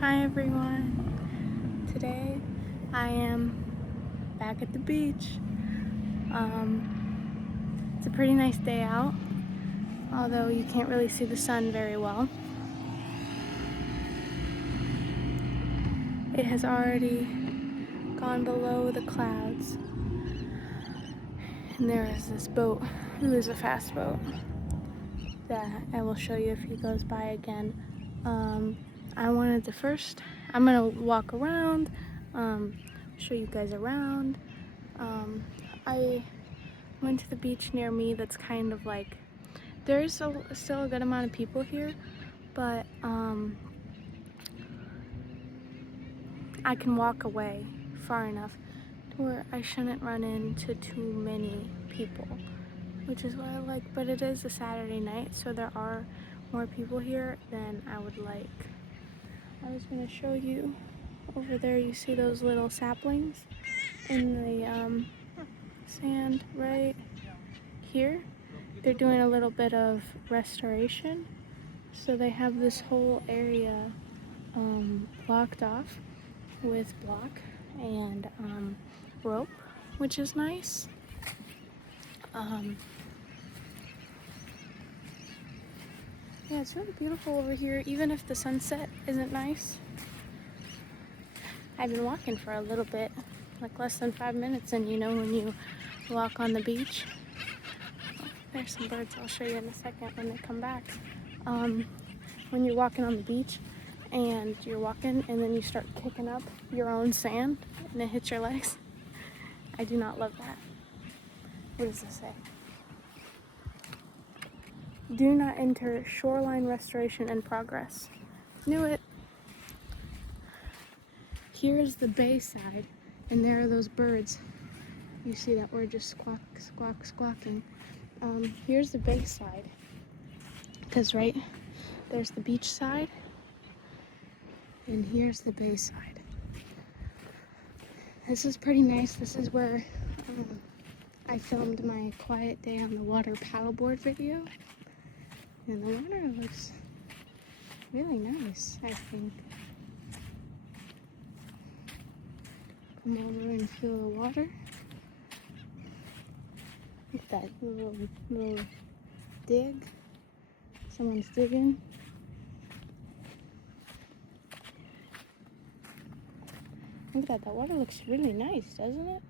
Hi everyone. Today I am back at the beach. It's a pretty nice day out, although you can't really see the sun very well. It has already gone below the clouds. And there is this boat, who is a fast boat, that I will show you if he goes by again. I'm gonna walk around, show you guys around. I went to the beach near me that's kind of like, there's still a good amount of people here, but I can walk away far enough to where I shouldn't run into too many people, which is what I like. But it is a Saturday night, so there are more people here than I would like. I was going to show you over there. You see those little saplings in the sand right here? They're doing a little bit of restoration, so they have this whole area blocked off with block and rope, which is nice. Yeah, it's really beautiful over here, even if the sunset isn't nice. I've been walking for a little bit, like less than 5 minutes, and you know when you walk on the beach, there's some birds I'll show you in a second when they come back. When you're walking on the beach and you're walking and then you start kicking up your own sand and it hits your legs. I do not love that. What does this say? Do not enter shoreline restoration in progress. Knew it. Here is the bay side, and there are those birds. You see that word just squawking. Here's the bay side, because right there's the beach side, and here's the bay side. This is pretty nice. This is where I filmed my quiet day on the water paddleboard video, and the water looks really nice, I think. Come over and feel the water. Look at that little dig. Someone's digging. Look at that. That water looks really nice, doesn't it?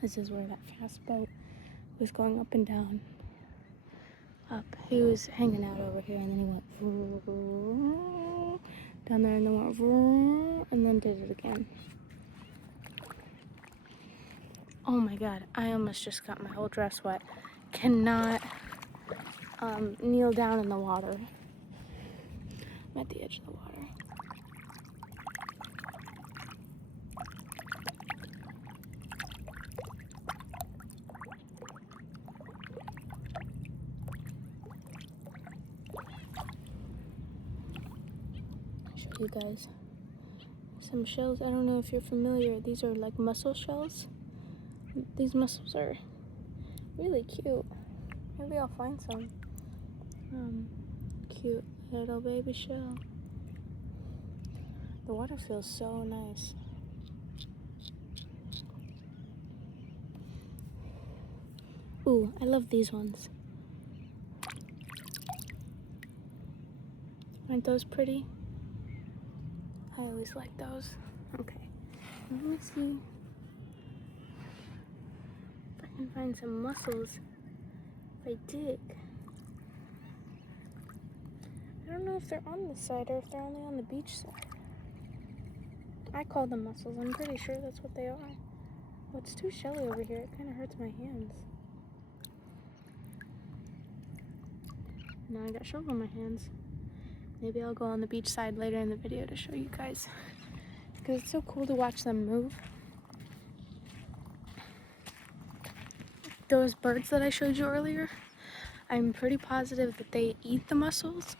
This is where that fast boat was going up and down. Up. He was hanging out over here, and then he went down there, and then went and then did it again. Oh my god, I almost just got my whole dress wet. Cannot kneel down in the water. I'm at the edge of the water. Show you guys some shells. I don't know if you're familiar. These are like mussel shells. These mussels are really cute. Maybe I'll find some. Cute little baby shell. The water feels so nice. Ooh, I love these ones. Aren't those pretty? I always like those. Okay, let me see if I can find some mussels if I dig. I don't know if they're on this side or if they're only on the beach side. I call them mussels. I'm pretty sure that's what they are. Well, it's too shelly over here. It kind of hurts my hands. Now I got shells on my hands. Maybe I'll go on the beach side later in the video to show you guys, because it's so cool to watch them move. Those birds that I showed you earlier, I'm pretty positive that they eat the mussels.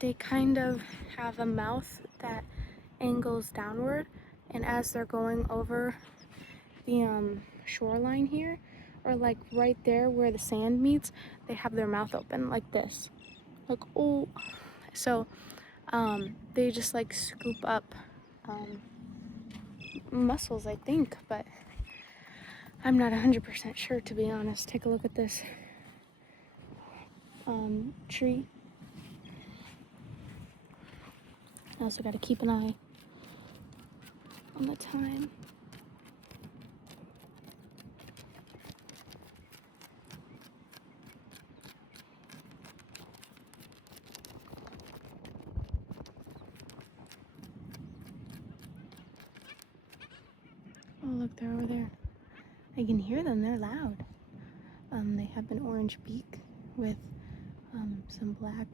They kind of have a mouth that angles downward, and as they're going over the shoreline here, or like right there where the sand meets, they have their mouth open like this. Like, oh, so they just like scoop up mussels, I think, but I'm not 100% sure, to be honest. Take a look at this tree. I also got to keep an eye on the time. Oh, look, they're over there. I can hear them, they're loud. They have an orange beak with some black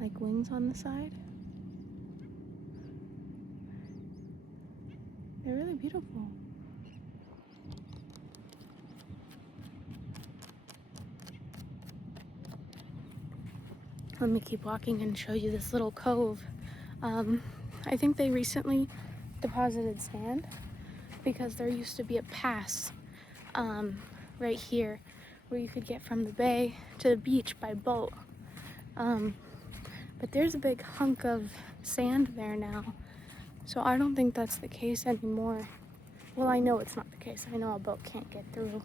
like wings on the side. They're really beautiful. Let me keep walking and show you this little cove. I think they recently deposited sand because there used to be a pass right here where you could get from the bay to the beach by boat. But there's a big hunk of sand there now, so I don't think that's the case anymore. Well, I know it's not the case. I know a boat can't get through.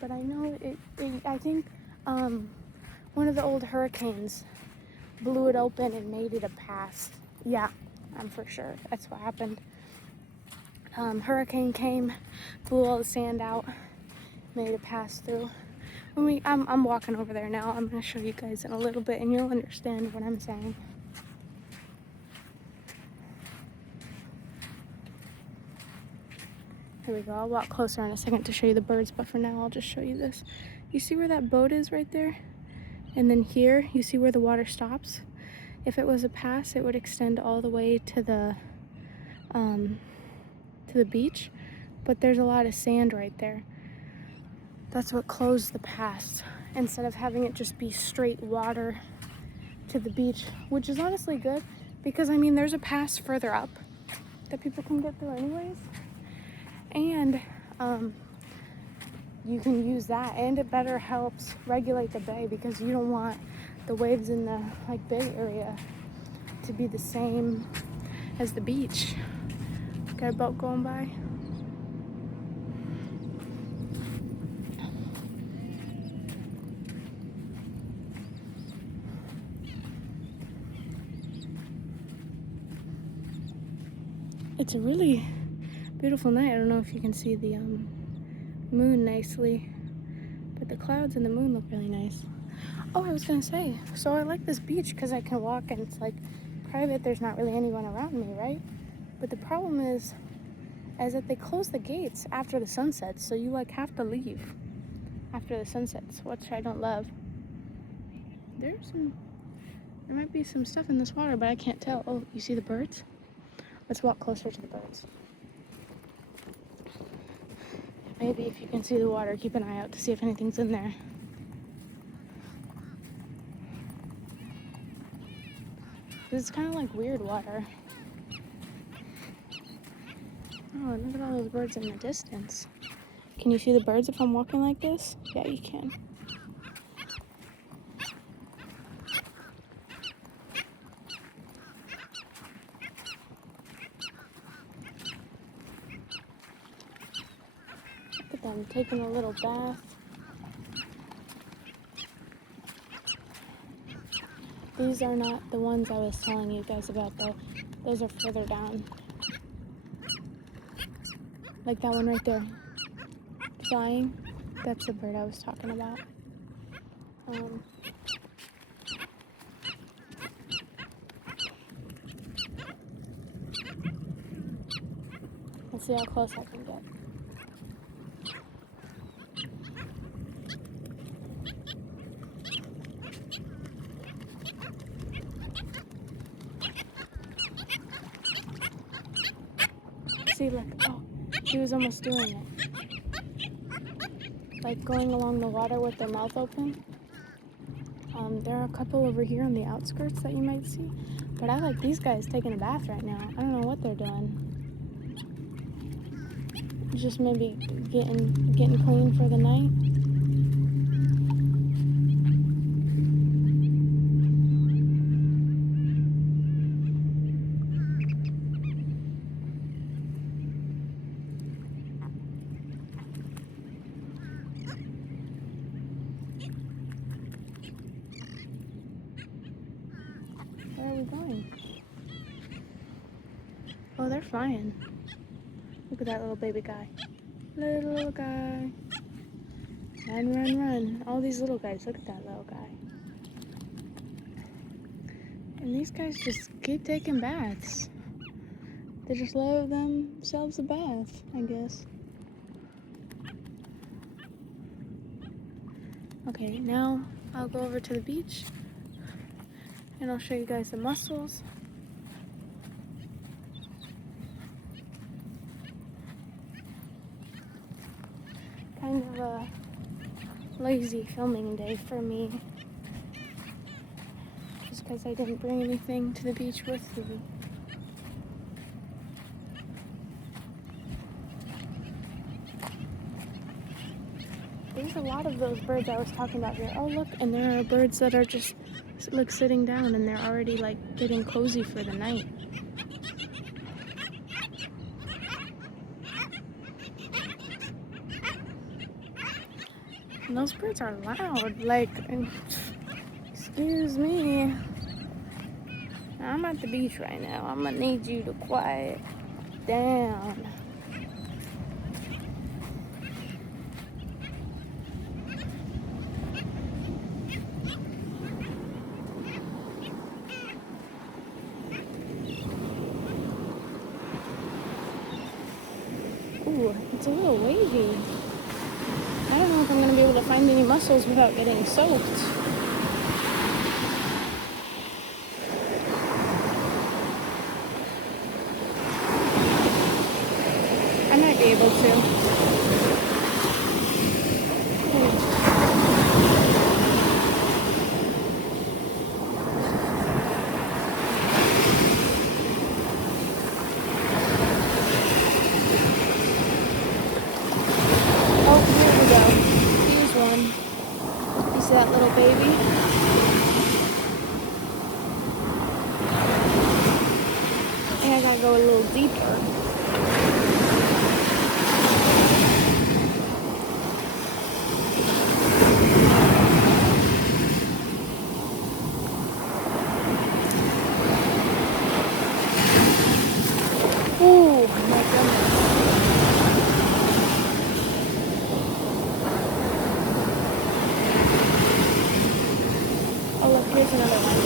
But I know I think one of the old hurricanes blew it open and made it a pass. Yeah, I'm for sure. That's what happened. Hurricane came, blew all the sand out, made it pass through. I'm walking over there now. I'm going to show you guys in a little bit and you'll understand what I'm saying. Here we go. I'll walk closer in a second to show you the birds, but for now I'll just show you this. You see where that boat is right there? And then here, you see where the water stops? If it was a pass, it would extend all the way to the beach, but there's a lot of sand right there. That's what closed the pass, instead of having it just be straight water to the beach, which is honestly good, because I mean, there's a pass further up that people can get through anyways. And you can use that, and it better helps regulate the bay, because you don't want the waves in the like bay area to be the same as the beach. Got a boat going by. It's a really beautiful night. I don't know if you can see the moon nicely, but the clouds and the moon look really nice. Oh, I was gonna say, so I like this beach because I can walk and it's like private. There's not really anyone around me, right? But the problem is that they close the gates after the sun sets, so you like have to leave after the sun sets, which I don't love. There might be some stuff in this water, but I can't tell. Oh, you see the birds? Let's walk closer to the birds. Maybe if you can see the water, keep an eye out to see if anything's in there. It's kind of like weird water. Oh, look at all those birds in the distance. Can you see the birds if I'm walking like this? Yeah, you can. Look at them taking a little bath. These are not the ones I was telling you guys about though. Those are further down. Like that one right there. Flying. That's the bird I was talking about. Let's see how close I can get. See, look. Oh, she was almost doing it. Like going along the water with their mouth open. There are a couple over here on the outskirts that you might see. But I like these guys taking a bath right now. I don't know what they're doing. Just maybe getting clean for the night. Where are we going? Oh, they're flying. Look at that little baby guy. Little guy. Run, run, run. All these little guys. Look at that little guy. And these guys just keep taking baths. They just love themselves a bath, I guess. Okay, now I'll go over to the beach and I'll show you guys the mussels. Kind of a lazy filming day for me, just because I didn't bring anything to the beach with me. There's a lot of those birds I was talking about here. Oh look, and there are birds that are just sitting down and they're already like getting cozy for the night. And those birds are loud, like, excuse me. I'm at the beach right now. I'm gonna need you to quiet down. Ooh, it's a little wavy. I don't know if I'm gonna be able to find any mussels without getting soaked. I might be able to. Oh, here we go. Here's one. You see that little baby? I think I gotta go a little deeper. Oh my goodness. Oh look, here's another one.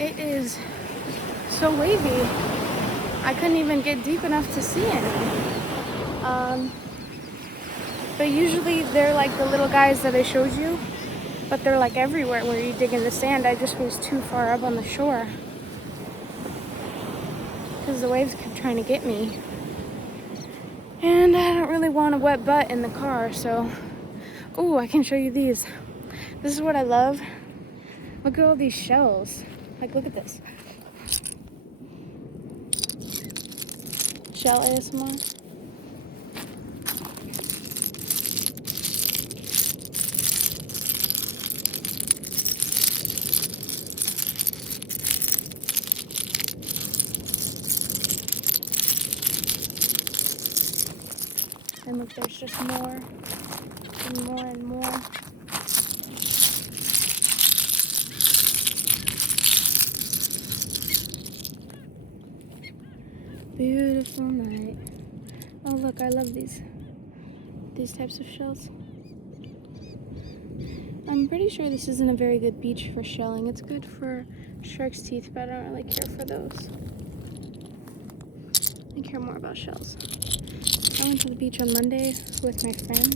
It is so wavy. I couldn't even get deep enough to see any. But usually they're like the little guys that I showed you, but they're like everywhere where you dig in the sand. I just was too far up on the shore because the waves kept trying to get me. And I don't really want a wet butt in the car, so... Ooh, I can show you these. This is what I love. Look at all these shells. Like, look at this. Shell ASMR. And look, there's just more and more and more. Beautiful night. Oh look, I love these types of shells. I'm pretty sure this isn't a very good beach for shelling. It's good for shark's teeth, but I don't really care for those. I care more about shells. I went to the beach on Monday with my friend,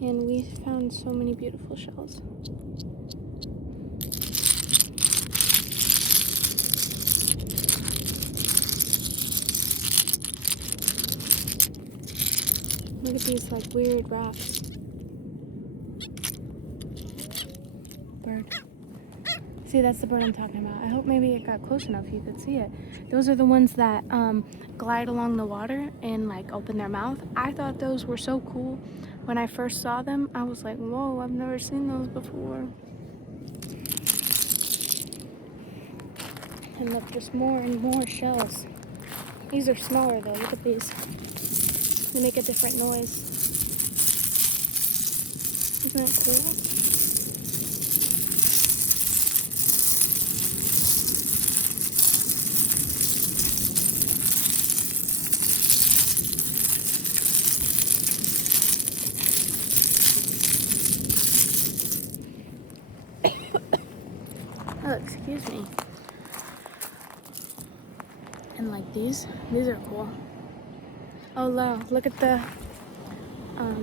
and we found so many beautiful shells. Look at these like weird rocks. Bird. See, that's the bird I'm talking about. I hope maybe it got close enough you could see it. Those are the ones that glide along the water and like open their mouth. I thought those were so cool. When I first saw them, I was like, whoa, I've never seen those before. And look, just more and more shells. These are smaller though, look at these. They make a different noise. Isn't that cool? Oh, excuse me. And like these are cool. Oh wow, look at the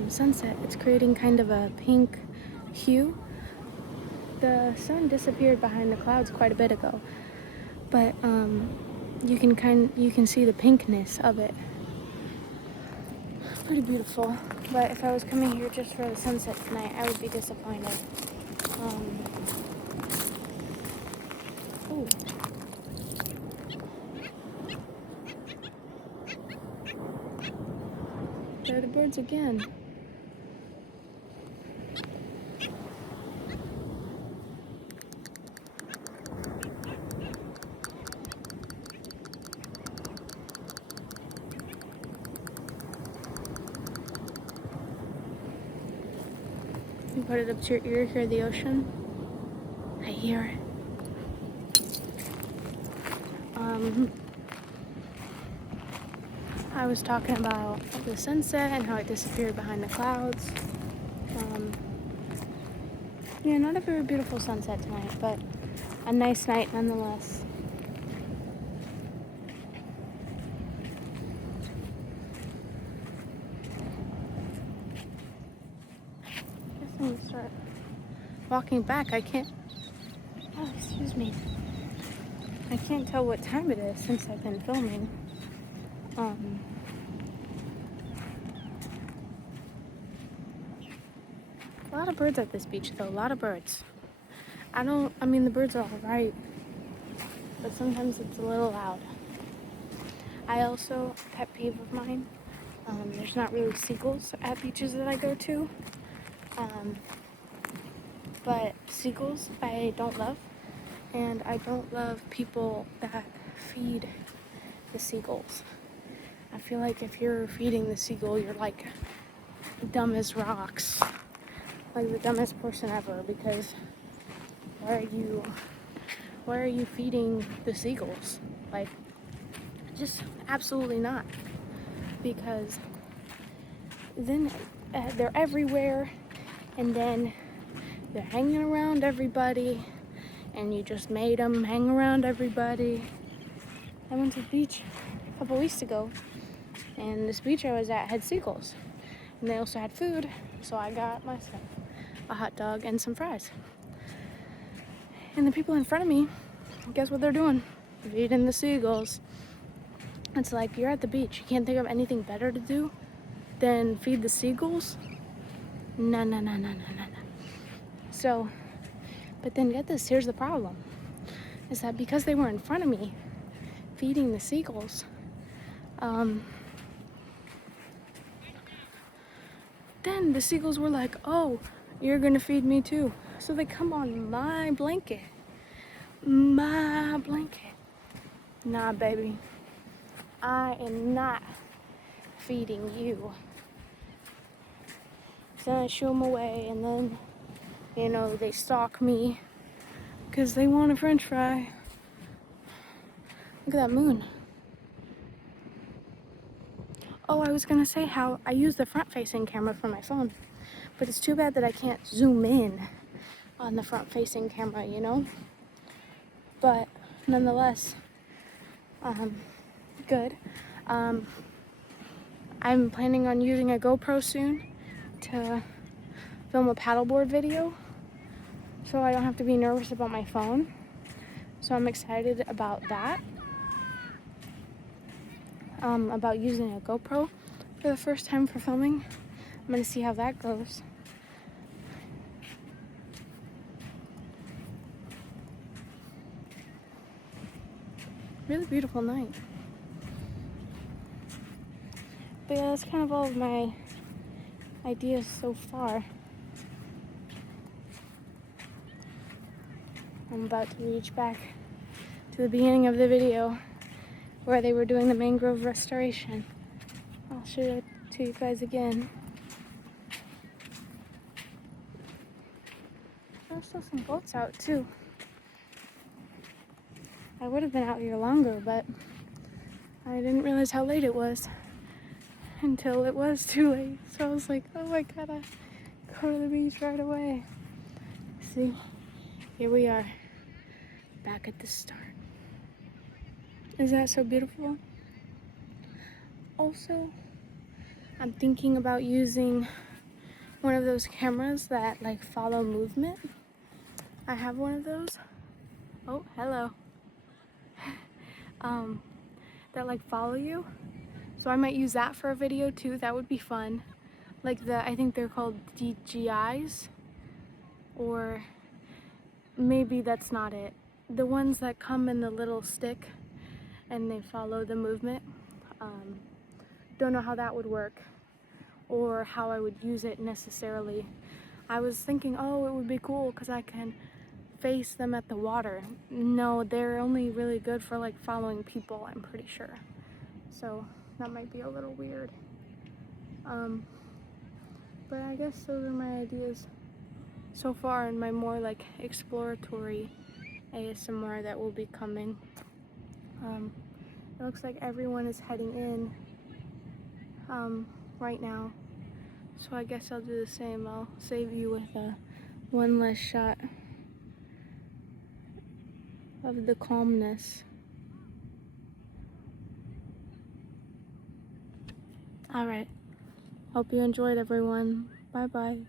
sunset. It's creating kind of a pink hue. The sun disappeared behind the clouds quite a bit ago, but you can see the pinkness of it. Pretty beautiful. But if I was coming here just for the sunset tonight, I would be disappointed. Ooh. There are the birds again. You put it up to your ear, hear the ocean. I hear it. I was talking about the sunset and how it disappeared behind the clouds. Yeah, not a very beautiful sunset tonight, but a nice night nonetheless. I guess I'm gonna start walking back. I can't. Oh, excuse me. I can't tell what time it is since I've been filming. A lot of birds at this beach though, a lot of birds. I mean the birds are alright, but sometimes it's a little loud. I also, pet peeve of mine, there's not really seagulls at beaches that I go to. But seagulls I don't love, and I don't love people that feed the seagulls. I feel like if you're feeding the seagull, you're like dumb as rocks. Like the dumbest person ever, because why are you feeding the seagulls? Like, just absolutely not. Because then they're everywhere, and then they're hanging around everybody, and you just made them hang around everybody. I went to the beach a couple weeks ago, and this beach I was at had seagulls, and they also had food, so I got myself a hot dog and some fries. And the people in front of me, guess what they're doing? Feeding the seagulls. It's like, you're at the beach, you can't think of anything better to do than feed the seagulls? No. So, but then get this, here's the problem, is that because they were in front of me feeding the seagulls, then the seagulls were like, oh, you're gonna feed me too. So they come on my blanket. Nah, baby. I am not feeding you. So then I shoo them away, and then, they stalk me because they want a french fry. Look at that moon. Oh, I was gonna say how I use the front-facing camera for my phone, but it's too bad that I can't zoom in on the front-facing camera, But nonetheless, good. I'm planning on using a GoPro soon to film a paddleboard video, so I don't have to be nervous about my phone. So I'm excited about that. About using a GoPro for the first time for filming. I'm gonna see how that goes. Really beautiful night. But yeah, that's kind of all of my ideas so far. I'm about to reach back to the beginning of the video where they were doing the mangrove restoration. I'll show it to you guys again. There's still some boats out too. I would have been out here longer, but I didn't realize how late it was until it was too late. So I was like, oh, I gotta go to the beach right away. See, here we are, back at the start. Isn't that so beautiful? Also, I'm thinking about using one of those cameras that like follow movement. I have one of those. Oh, hello. That like follow you. So I might use that for a video too. That would be fun. Like I think they're called DJIs, or maybe that's not it. The ones that come in the little stick and they follow the movement. Don't know how that would work or how I would use it necessarily. I was thinking, oh, it would be cool because I can face them at the water. No, they're only really good for like following people, I'm pretty sure. So that might be a little weird. But I guess those are my ideas so far in my more like exploratory ASMR that will be coming. It looks like everyone is heading in right now. So I guess I'll do the same. I'll save you with one less shot of the calmness. Alright. Hope you enjoyed, everyone. Bye bye.